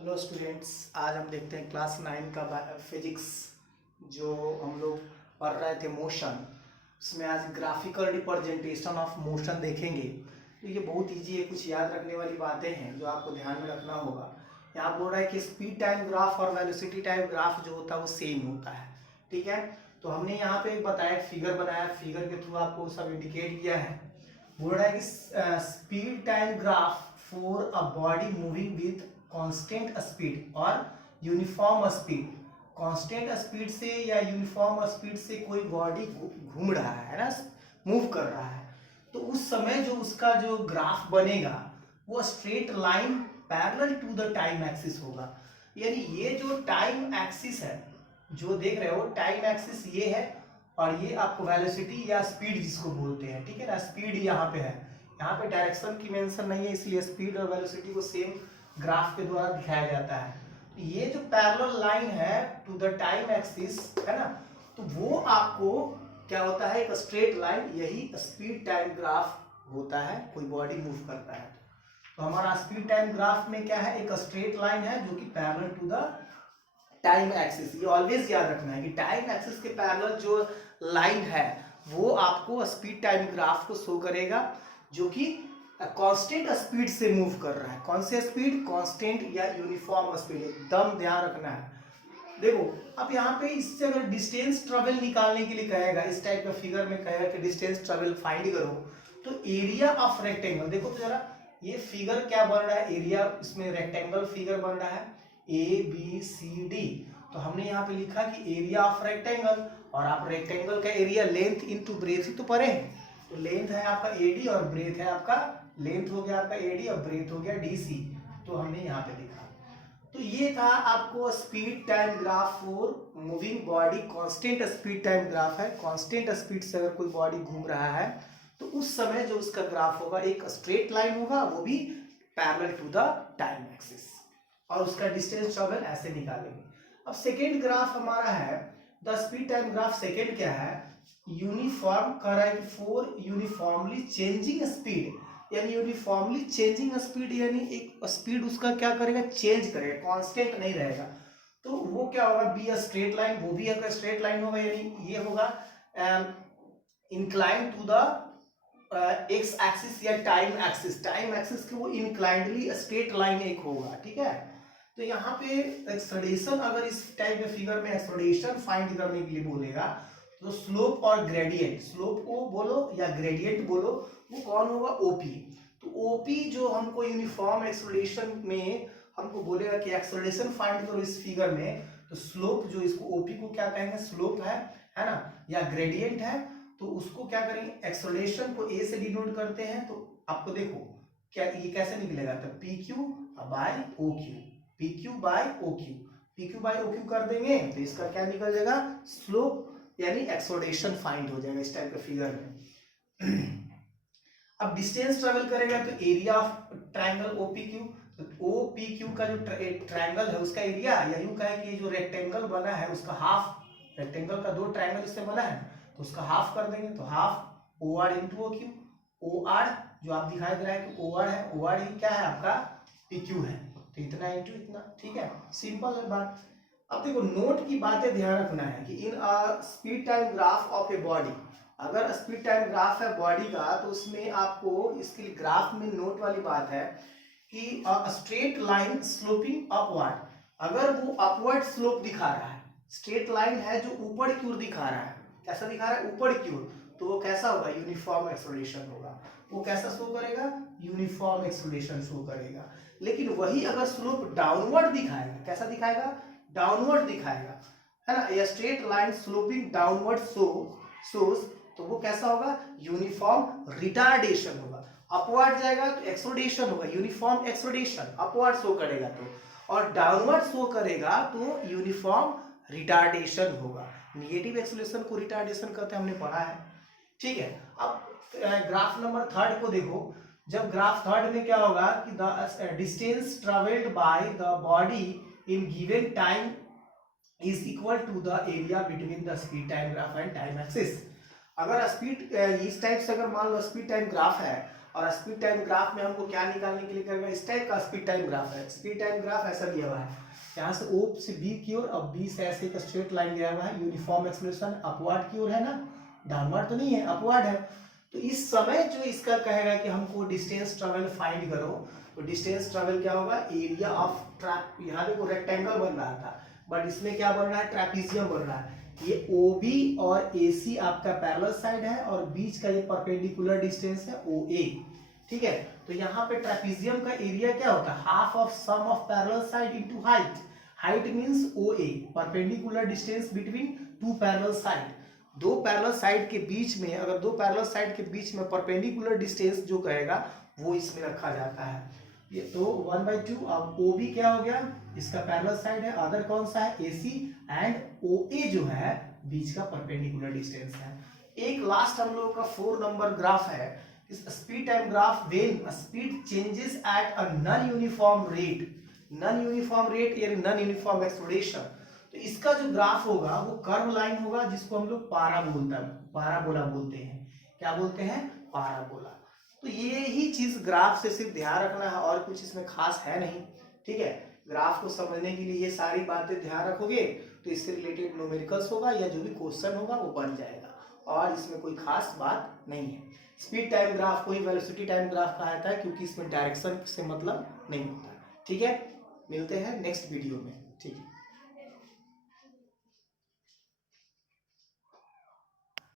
Hello students, आज हम देखते हैं क्लास 9 का फिजिक्स जो हम लोग पढ़ रहे थे मोशन। उसमें आज ग्राफिकल रिप्रेजेंटेशन ऑफ मोशन देखेंगे। तो ये बहुत इजी है, कुछ याद रखने वाली बातें हैं जो आपको ध्यान में रखना होगा। यहाँ बोल रहा है कि स्पीड टाइम ग्राफ और वेलोसिटी टाइम ग्राफ जो होता है वो सेम होता है। ठीक है, तो हमने यहाँ पे एक बताया, फिगर बनाया, फिगर के थ्रू आपको सब इंडिकेट किया है। बोल रहा है कि speed time graph for a body moving with constant speed और यूनिफॉर्म स्पीड। कांस्टेंट स्पीड से या यूनिफॉर्म स्पीड से कोई बॉडी घूम रहा है ना, मूव कर रहा है, तो उस समय जो उसका जो ग्राफ बनेगा वो straight line parallel to the time axis होगा। यानी ये जो टाइम एक्सिस है जो देख रहे हो, टाइम एक्सिस ये है और ये आपको वेलोसिटी या स्पीड जिसको बोलते हैं, ठीक है ना। स्पीड यहाँ पे है, यहाँ पे डायरेक्शन की मेंशन नहीं है, इसलिए स्पीड और वेलोसिटी को सेम ग्राफ के द्वारा दिखाया जाता है। तो ये जो पैरेलल लाइन है टू द टाइम एक्सिस है ना, तो वो आपको क्या होता है, एक स्ट्रेट लाइन, यही स्पीड टाइम ग्राफ होता है। कोई बॉडी मूव करता है तो हमारा स्पीड टाइम ग्राफ में क्या है, एक स्ट्रेट लाइन है जो कि parallel to the time axis. ये ऑलवेज याद रखना है कि टाइम एक्सिस के पैरेलल जो लाइन है वो आपको स्पीड टाइम ग्राफ को शो करेगा, जो कि कांस्टेंट स्पीड से मूव कर रहा है। कौन से स्पीड, कांस्टेंट या यूनिफॉर्म स्पीड, एकदम ध्यान रखना है। देखो, अब यहाँ पे इससे अगर डिस्टेंस ट्रेवल निकालने के लिए कहेगा, इस टाइप का फिगर में कहेगा कि डिस्टेंस ट्रेवल फाइंड करो, तो एरिया ऑफ रेक्टेंगल, देखो तो जरा ये फिगर क्या बन रहा है, एरिया, इसमें रेक्टेंगल फिगर बन रहा है ए बी सी डी। तो हमने यहाँ पे लिखा कि एरिया ऑफ रेक्टेंगल, और आप रेक्टेंगल का एरिया लेंथ इनटू ब्रेथ ही तो पढ़े हैं। तो लेंथ है आपका एडी और ब्रेथ है आपका, लेंथ हो गया आपका एडी और ब्रेथ हो गया डीसी। तो हमने यहाँ पे लिखा। तो ये था आपको speed time graph for moving body. Constant speed time graph है, कांस्टेंट स्पीड से अगर कोई बॉडी घूम रहा है तो उस समय जो उसका ग्राफ होगा एक स्ट्रेट लाइन होगा, वो भी parallel to the time axis, और उसका डिस्टेंस ट्रेवल ऐसे निकालेंगे। अब सेकेंड ग्राफ हमारा है the speed time graph. Second क्या है, यूनिफॉर्म कह रहा है कि फॉर यूनिफॉर्मली चेंजिंग स्पीड, यानी यूनिफॉर्मली चेंजिंग स्पीड, यानी एक स्पीड उसका क्या करेगा, चेंज करेगा, कांस्टेंट नहीं रहेगा। तो वो क्या होगा, बी अ स्ट्रेट लाइन, वो भी अगर स्ट्रेट लाइन होगा, यानी ये होगा incline to the x axis या टाइम एक्सिस। टाइम एक्सिस के वो इंक्लाइंडली स्ट्रेट लाइन एक होगा, ठीक है। तो यहाँ पे एक्सलेशन, अगर इस टाइप के फिगर में एक्सलेशन फाइंड करने के लिए बोलेगा तो स्लोप और ग्रेडियंट, स्लोप को बोलो या ग्रेडियंट बोलो, वो कौन होगा, ओपी। तो ओपी जो हमको यूनिफॉर्म एक्सलेशन में हमको बोलेगा कि एक्सलेशन फाइंड करो इस फिगर में, तो स्लोप जो इसको ओपी को क्या कहेंगे, स्लोप है ना, या ग्रेडियंट है, तो उसको क्या करेंगे, एक्सलेशन को ए से डिनोट करते हैं। तो आपको देखो क्या ये कैसे निकलेगा, तो P Q by O Q, P Q by O Q, P Q by O Q कर देंगे तो इसका क्या निकल जाएगा, स्लोप, यानी एक्सोलेशन फाइंड हो जाएगा इस टाइप का फिगर में। अब डिस्टेंस ट्रेवल करेगा तो एरिया ऑफ ट्राइंगल ओपीक्यू, तो ओपीक्यू का जो ट्राइंगल है उसका एरिया, या यूं कहे कि जो रेक्टेंगल बना है उसका हाफ, रेक्टेंगल का दो ट्राइंगल इससे बना है तो उसका हाफ कर देंगे, तो half O R into O Q. O R जो आप दिखाई दे रहा है कि ओ आर है, ओ आर क्या है आपका, पी क्यू है, तो इतना इंटू इतना, ठीक है, सिंपल है बात। अब देखो नोट की बातें ध्यान रखना है कि in speed time graph of a body, अगर स्पीड टाइम ग्राफ है बॉडी का, तो उसमें आपको इसके लिए ग्राफ में नोट वाली बात है कि स्ट्रेट लाइन स्लोपिंग अपवर्ड, अगर वो अपवर्ड स्लोप दिखा रहा है, स्ट्रेट लाइन है जो ऊपर की ओर दिखा रहा है, कैसा दिखा रहा है, ऊपर की ओर, तो वो कैसा होगा, यूनिफॉर्म एक्सेलरेशन होगा। वो कैसा शो करेगा, यूनिफॉर्म एक्सेलरेशन शो करेगा। लेकिन वही अगर स्लोप डाउनवर्ड दिखाएगा, कैसा दिखाएगा, डाउनवर्ड दिखाएगा, है ना, या straight line sloping downward shows, तो वो कैसा होगा, यूनिफॉर्म रिटार्डेशन होगा। अपवर्ड जाएगा तो एक्सोडेशन होगा, यूनिफॉर्म एक्सोडेशन, अपवर्ड शो करेगा तो, और डाउनवर्ड शो करेगा तो यूनिफॉर्म रिटार्डेशन होगा। निगेटिव एक्सेलरेशन को रिटार्डेशन कहते हैं, हमने पढ़ा है, ठीक है। अब ग्राफ नंबर थर्ड को देखो। जब ग्राफ थर्ड में क्या होगा कि the distance travelled by the body in given time is equal to the area between the speed time graph and time axis. अगर स्पीड इस टाइप से अगर मान लो स्पीड टाइम ग्राफ है और स्पीड टाइम ग्राफ में हमको क्या निकालने के लिए कहेगा, इस टाइप का स्पीड टाइम ग्राफ है। स्पीड टाइम ग्राफ ऐसा दिया हुआ है, यहाँ से O से B की ओर, अब B से ऐसे एक स्ट्रेट लाइन दिया हुआ है, यूनिफॉर्म एक्सेलरेशन अपवर्ड की ओर है ना, डाउनवर्ड तो नहीं है, अपवर्ड है। तो इस समय जो इसका कहेगा कि हमको डिस्टेंस ट्रेवल फाइंड करो, तो डिस्टेंस ट्रेवल क्या होगा, एरिया ऑफ ट्रैप, यहाँ देखो रेक्टेंगल बन रहा था बट इसमें क्या बन रहा है, ट्रेपीजियम बन रहा है। ये OB और AC आपका पैरेलल साइड है और बीच का ये परपेंडिकुलर डिस्टेंस है OA, ठीक है। तो यहाँ पे ट्रेपीजियम का एरिया क्या होता है, half of sum of parallel side into height. Height means OA, perpendicular distance between two parallel side. दो पैरेलल साइड के बीच में, अगर दो पैरेलल साइड के बीच में परपेंडिकुलर डिस्टेंस जो कहेगा वो इसमें रखा जाता है। ये तो 1/2, अब OB क्या हो गया, इसका पैरेलल साइड है, अदर कौन सा है, AC, एंड OA जो है बीच का परपेंडिकुलर डिस्टेंस है। एक लास्ट हम लोगों का 4 नंबर ग्राफ है, इस speed time graph when speed changes at a non uniform rate. Non uniform rate यानी नॉन यूनिफॉर्म एक्सेलरेशन। तो इसका जो ग्राफ होगा वो कर्व लाइन होगा, जिसको हम लोग पाराबोला बोलते हैं। क्या बोलते हैं, पाराबोला। तो ये ही चीज ग्राफ से सिर्फ ध्यान रखना है, और कुछ इसमें खास है नहीं, ठीक है। ग्राफ को समझने के लिए ये सारी बातें ध्यान रखोगे तो इससे रिलेटेड न्यूमेरिकल्स होगा या जो भी क्वेश्चन होगा वो बन जाएगा, और इसमें कोई खास बात नहीं है। स्पीड टाइम ग्राफ को ही वेलोसिटी टाइम ग्राफ कहा जाता है, क्योंकि इसमें डायरेक्शन से मतलब नहीं होता, ठीक है। मिलते हैं नेक्स्ट वीडियो में, ठीक है।